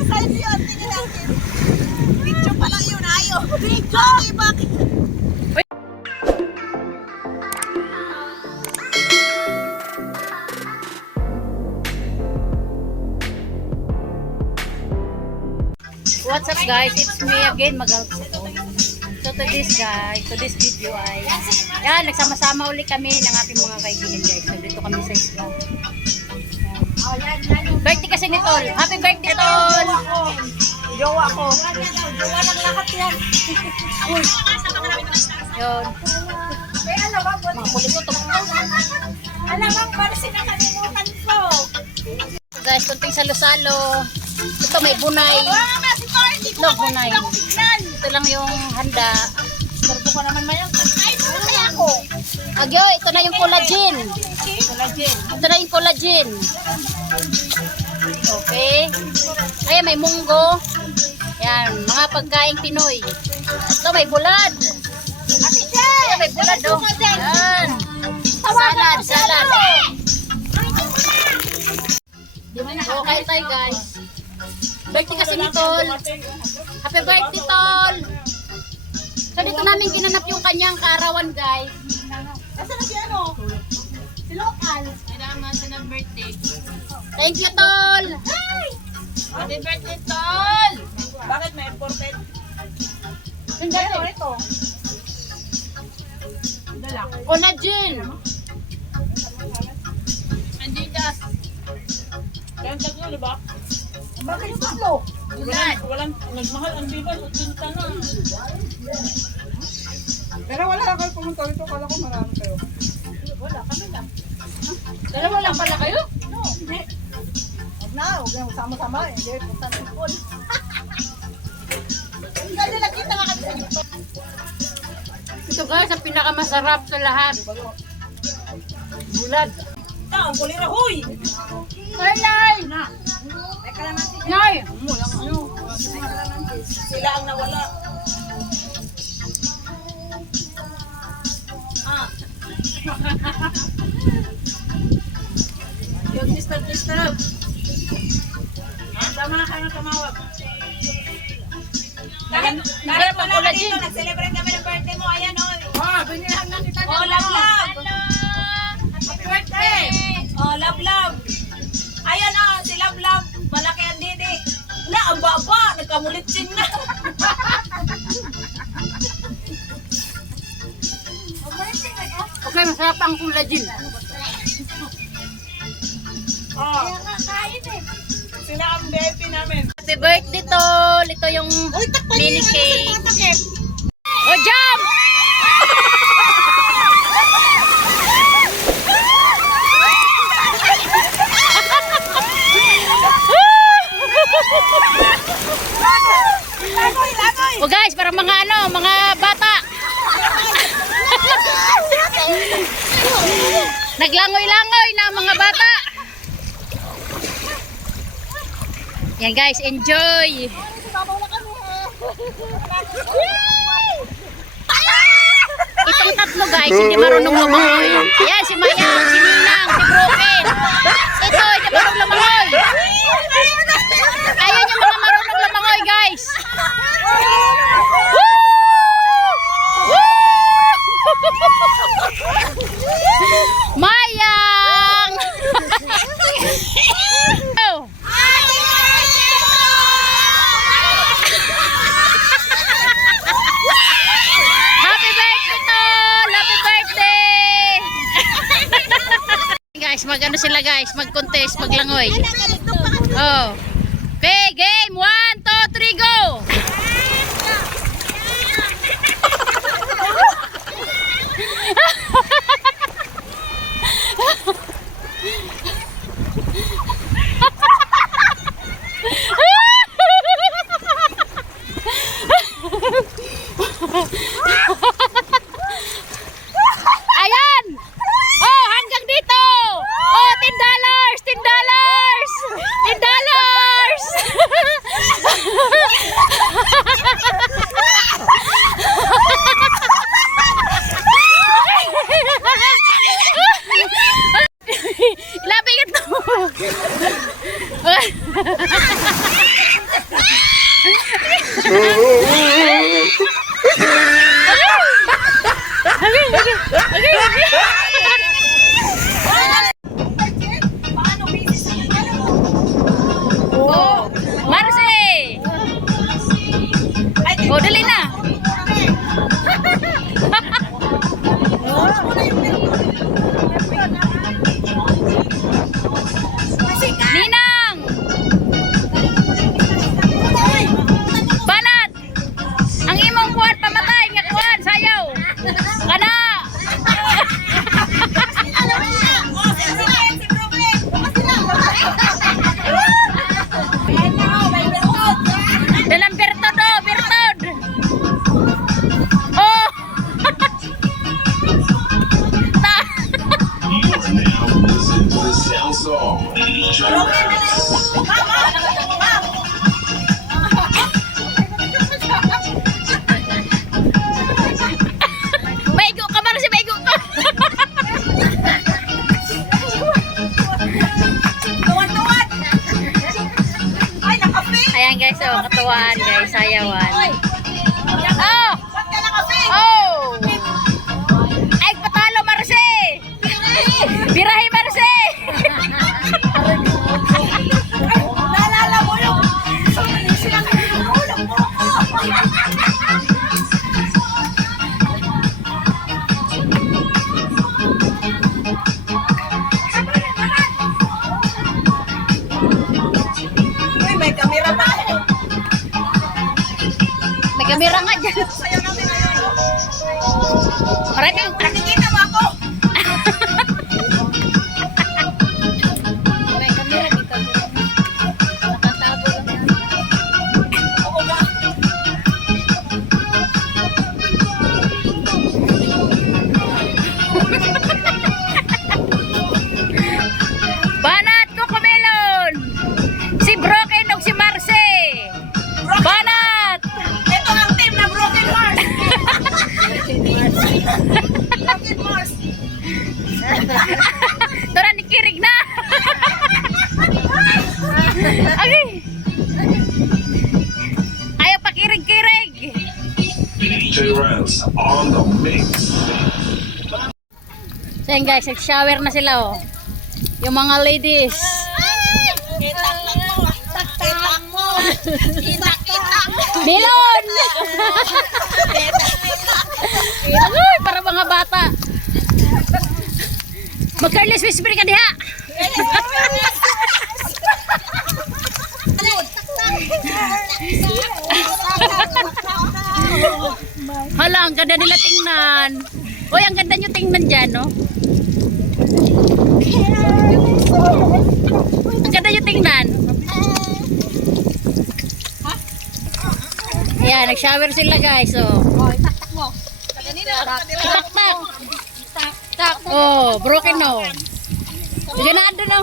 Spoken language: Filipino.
Sa'yo yun, tingin natin. Picture pa lang yun, ayo. Picture! Okay, bakit? What's up guys? It's me again, Magal. So to this video ay yan, nagsama-sama ulit kami ng aking mga kaibigan guys. So dito kami sa isla. Birthday kasi ni Tol. Happy birthday Tol! Jowa ko. Jowa ng lahat yan. Yun. Kaya alam ba, Mga kulit ko to. alam ba, para sinakalimutan ko. So guys, kunting salo-salo. Ito may bunay. Wala, si Tor, hindi ko Itlog bunay. tignan. Ito lang yung handa. Sarbo ko naman mayan. Ay, kaya ako. Agyo, ito na yung collagen. Collagen. Ito na yung collagen. Okay. Ayan, may munggo. Yan, mga pagkaing Pinoy. Ito, may bulad. Ate Jay! Ayan, may bulad oh. Yan. Salad. So, kain tayo guys. Birthday kasi ni Tol. Happy birthday Tol. So, dito namin ginanap yung kanyang kaarawan guys. Nasaan na si ano? Si Local. Kailangan sa ng birthday. Thank you Tol. Happy birthday Tol. Bakit may imported? Hindi Ito. Dala. collagen. Adidas. Kaya ang taglo, diba? Bakit slow? Walang nagmahal ang bibas at tinta na. Pero wala lang kayo pumunta dito, kala ko marami kayo. Wala, kami lang. Dalawa lang pala kayo? No, hindi. Huwag na, huwag na sama-sama. Hindi, punta na yung pool. Hindi na nakita nga kami sa YouTube. Ito guys, ang pinakamasarap sa lahat. Bulad. Ito, ang kulira, huy! Ay, nay! May kalamansi. Nay! May kalamansi. Sila ang nawala. Ah. Yung disturb. Tama na kayo tumawag. Dahil pa naman dito, nag-celebrate kami ng birthday mo. Ayan, o. Ah, binihan na kita Oh, love. Happy birthday. Oh, love. Ayan, o. Si love. Malaki ang didi. Wala, ang baba. Nagkamulitsing na. Okay, masarap ang collagen. Oh. Sila ang VIP namin. Happy birthday Tol! Ito yung mini cake. Oh, jump! Lagoy. Oh guys, para mga mga bata. Naglangoy-langoy na mga bata. Yan guys, enjoy. Itong tatlo guys, hindi marunong lumangoy. Ayan, si Maya, si Ninang, si Broken. Ito, hindi marunong lumangoy. Ayan yung mga marunong lumangoy guys. Mayang! Oh. Happy birthday Tol! Happy birthday! Guys, mag-ano sila guys, mag-contest, maglangoy. Oh. Okay, game 1, 2, 3, go! Ayan! Oh, hanggang dito! Oh, $10! $10! $10! sayawan. Oh! Oh! Ay, patalo, Marce! Birahi, Marce! Naalala mo yung sila ulam mo ko. Uy, may kamera pa ako. May kamera nga dyan. Sayo namin ngayon. Maraming, Nakikita mo ako. may kamera dito. Nakatago lang yan. Oo ba? Banat ko kumelon! Si Broken o si Marce! Banat! Ito ang team na Broken Horse. Broken Horse. Tora ni Kirig na! Okay. Ayaw pa kirig-kirig! DJ Rance on the mix. So yun guys, nag-shower na sila oh. Yung mga ladies. Kita mo. Kita mo. Kita mo. Milon! Agoy, para mga bata. Mag-careless whisper ka diha. Hala, ang ganda nila tingnan. Uy, ang ganda nyo tingnan dyan, no? Ang ganda nyo tingnan. Ayan, nag-shower sila guys, oh. Tak-tak. Tak. Oh, broken no. Diyan na ando no.